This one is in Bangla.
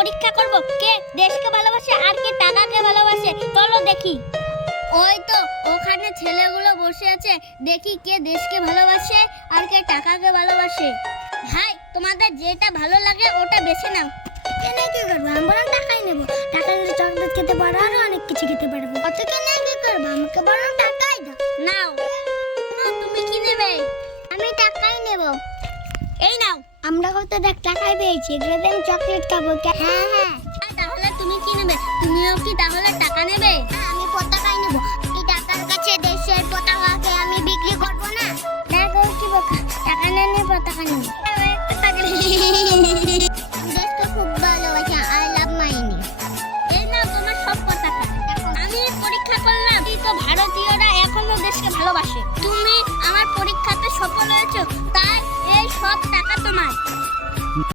পরীক্ষা করব কে দেশকে ভালোবাসে আর কে টাকাকে ভালোবাসে। চলো দেখি। ওই তো ওখানে ছেলেগুলো বসে আছে, দেখি কে দেশকে ভালোবাসে আর কে টাকাকে ভালোবাসে। ভাই তোমাদের যেটা ভালো লাগে ওটা বেছে নাও। কেনে কি করবো, আমি বরং টাকাই নেবো। টাকা নিলে চকলেট খেতে পারবো, আরো অনেক কিছু খেতে পারবো। অত কেনে কি করবো, আমাকে বরং টাকাই দাও। নাও। তুমি কি নেবে? আমি টাকাই নেব। এই নাও। আমরা কত দেখ টাকাই পেয়েছি, এগুলো দিয়ে আমি চকলেট খাবো। হ্যাঁ হ্যাঁ। তাহলে তুমি কি নেবে? তুমিও কি তাহলে টাকা নেবে? আমি পতাকাই নেব। এই টাকার কাছে দেশের পতাকাকে আমি বিক্রি করবো না। দেখো কি বোকা, টাকা নিয়ে পতাকা নেব।